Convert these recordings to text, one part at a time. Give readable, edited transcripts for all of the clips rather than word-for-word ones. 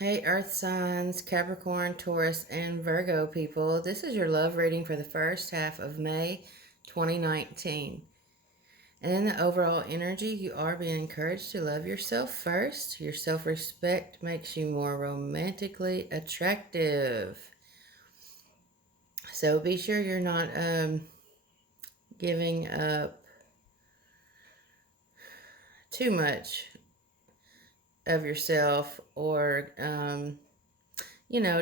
Hey, Earth signs, Capricorn, Taurus, and Virgo people. This is your love reading for the first half of May 2019. And in the overall energy, you are being encouraged to love yourself first. Your self respect makes you more romantically attractive. So be sure you're not giving up too much of yourself or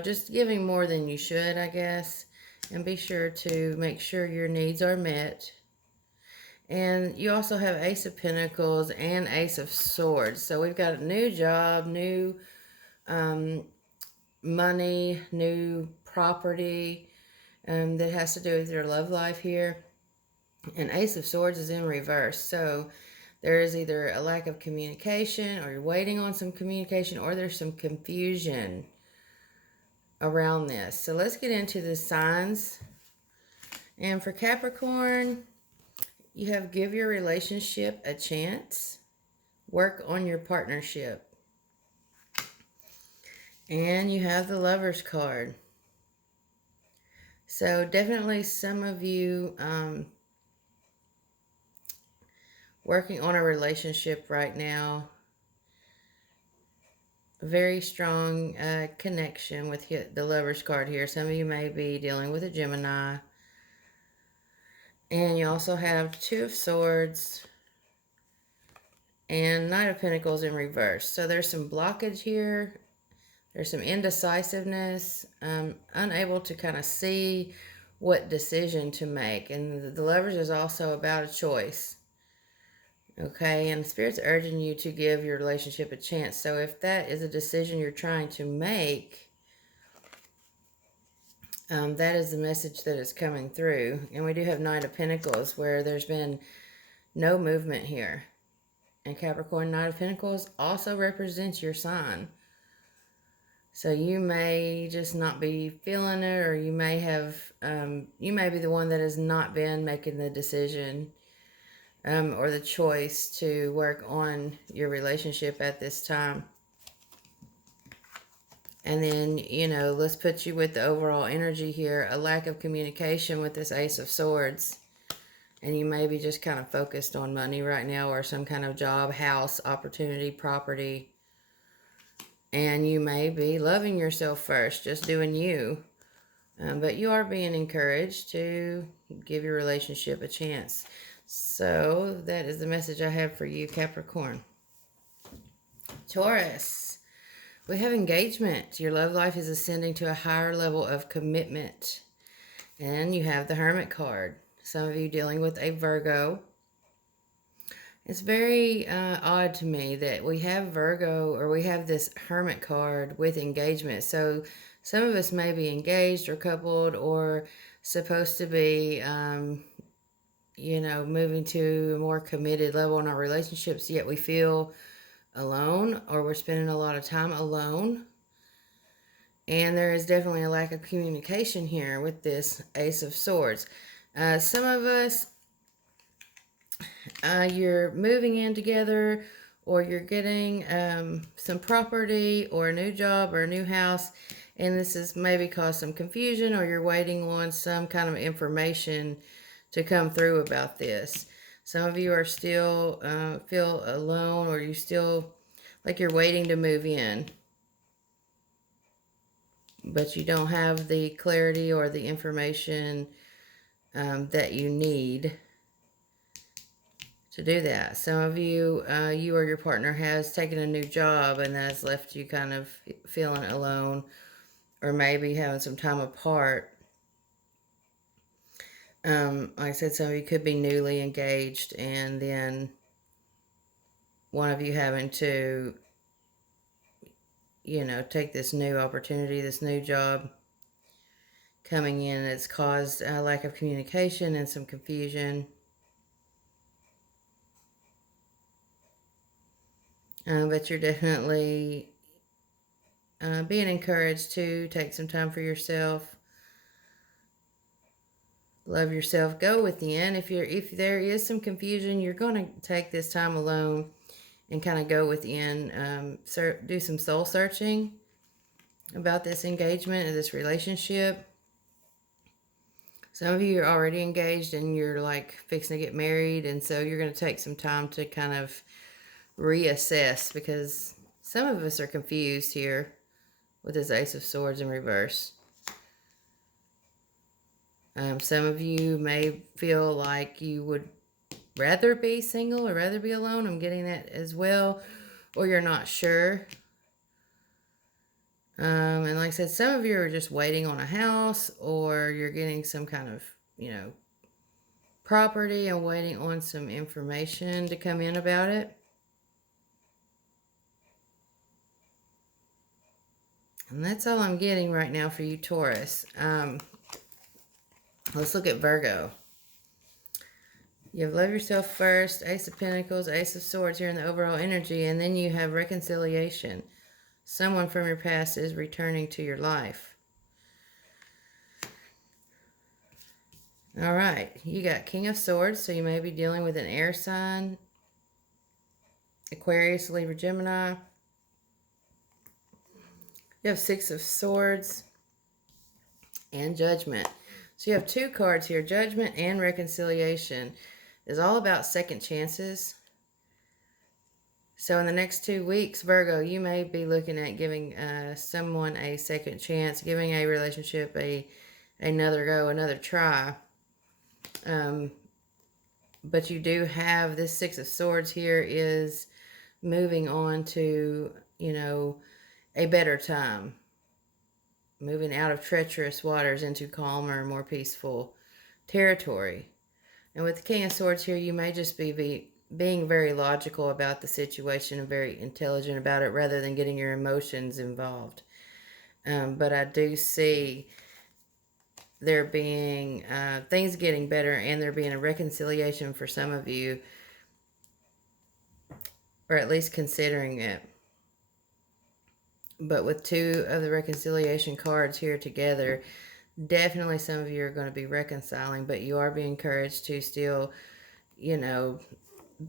just giving more than you should, I guess. And be sure to make sure your needs are met. And you also have Ace of Pentacles and Ace of Swords. So we've got a new job, new money, new property that has to do with your love life here. And Ace of Swords is in reverse. So there is either a lack of communication, or you're waiting on some communication, or there's some confusion around this. So let's get into the signs. And for Capricorn, you have give your relationship a chance. Work on your partnership. And you have the Lover's card. So definitely some of you working on a relationship right now. Very strong connection with the Lover's card here. Some of you may be dealing with a Gemini. And you also have Two of Swords and Knight of Pentacles in reverse. So there's some blockage here. There's some indecisiveness, unable to kind of see what decision to make. And the Lovers is also about a choice. Okay, and the Spirit's urging you to give your relationship a chance. So if that is a decision you're trying to make, that is the message that is coming through. And we do have Knight of Pentacles, where there's been no movement here. And Capricorn, Knight of Pentacles also represents your sign. So you may just not be feeling it, or you may have, you may be the one that has not been making the decision or the choice to work on your relationship at this time. And then, let's put you with the overall energy here. A lack of communication with this Ace of Swords. And you may be just kind of focused on money right now, or some kind of job, house, opportunity, property. And you may be loving yourself first, just doing you. But you are being encouraged to give your relationship a chance. So that is the message I have for you, Capricorn. Taurus, we have engagement. Your love life is ascending to a higher level of commitment. And you have the Hermit card. Some of you dealing with a Virgo. It's very odd to me that we have Virgo, or we have this Hermit card with engagement. So some of us may be engaged or coupled, or supposed to be, moving to a more committed level in our relationships, yet we feel alone, or we're spending a lot of time alone. And there is definitely a lack of communication here with this Ace of Swords. Some of us, you're moving in together, or you're getting some property or a new job or a new house, and this has maybe caused some confusion, or you're waiting on some kind of information to come through about this. Some of you are still feel alone, or you still like you're waiting to move in, but you don't have the clarity or the information that you need to do that. Some of you, you or your partner has taken a new job, and that has left you kind of feeling alone, or maybe having some time apart. Like I said, some of you could be newly engaged, and then one of you having to, take this new opportunity, this new job coming in. It's caused a lack of communication and some confusion. But you're definitely being encouraged to take some time for yourself. Love yourself. Go within. If there is some confusion, you're going to take this time alone and kind of go within. Do some soul searching. about this engagement and this relationship. Some of you are already engaged and you're like fixing to get married, and so you're going to take some time to kind of reassess, because some of us are confused here with this Ace of Swords in reverse. Some of you may feel like you would rather be single or rather be alone. I'm getting that as well. Or you're not sure. And like I said, some of you are just waiting on a house, or you're getting some kind of, property and waiting on some information to come in about it. And that's all I'm getting right now for you, Taurus. Let's look at Virgo. You have love yourself first, Ace of Pentacles, Ace of Swords here in the overall energy, and then you have reconciliation. Someone from your past is returning to your life. All right, you got King of Swords, so you may be dealing with an air sign, Aquarius, Libra, Gemini. You have Six of Swords and Judgment. So you have two cards here, Judgment and Reconciliation. It's all about second chances. So in the next 2 weeks, Virgo, you may be looking at giving someone a second chance, giving a relationship another go, another try. But you do have this Six of Swords here is moving on to, a better time. Moving out of treacherous waters into calmer, more peaceful territory. And with the King of Swords here, you may just be being very logical about the situation and very intelligent about it rather than getting your emotions involved. But I do see there being things getting better, and there being a reconciliation for some of you, or at least considering it. But with two of the reconciliation cards here together, definitely some of you are going to be reconciling, but you are being encouraged to still,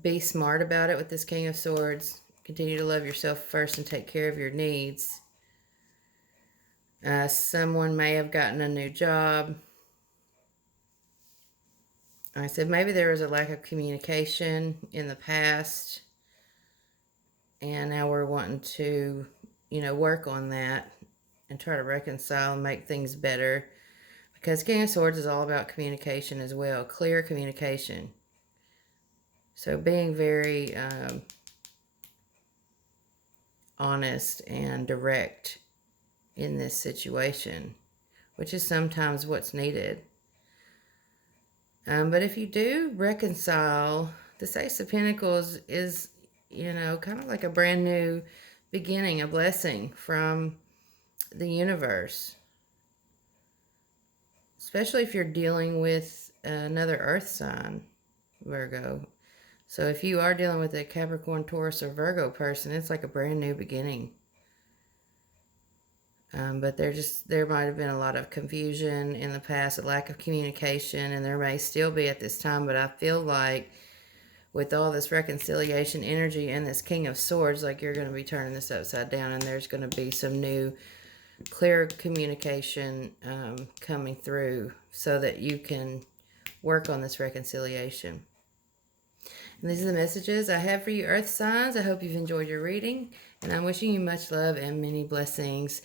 be smart about it with this King of Swords. Continue to love yourself first and take care of your needs. Someone may have gotten a new job. I said maybe there was a lack of communication in the past, and now we're wanting to, work on that and try to reconcile and make things better, because King of Swords is all about communication as well, clear communication. So being very honest and direct in this situation, which is sometimes what's needed. But if you do reconcile, this Ace of Pentacles is, kind of like a brand new beginning, a blessing from the universe. Especially if you're dealing with another earth sign, Virgo. So if you are dealing with a Capricorn, Taurus, or Virgo person, it's like a brand new beginning. But there might have been a lot of confusion in the past, a lack of communication, and there may still be at this time. But I feel like with all this reconciliation energy and this King of Swords, like you're going to be turning this upside down, and there's going to be some new clear communication coming through so that you can work on this reconciliation. And these are the messages I have for you, Earth signs. I hope you've enjoyed your reading, and I'm wishing you much love and many blessings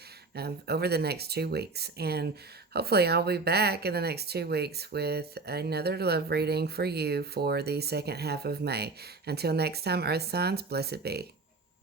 over the next 2 weeks. And hopefully I'll be back in the next 2 weeks with another love reading for you for the second half of May. Until next time, Earth signs, blessed be.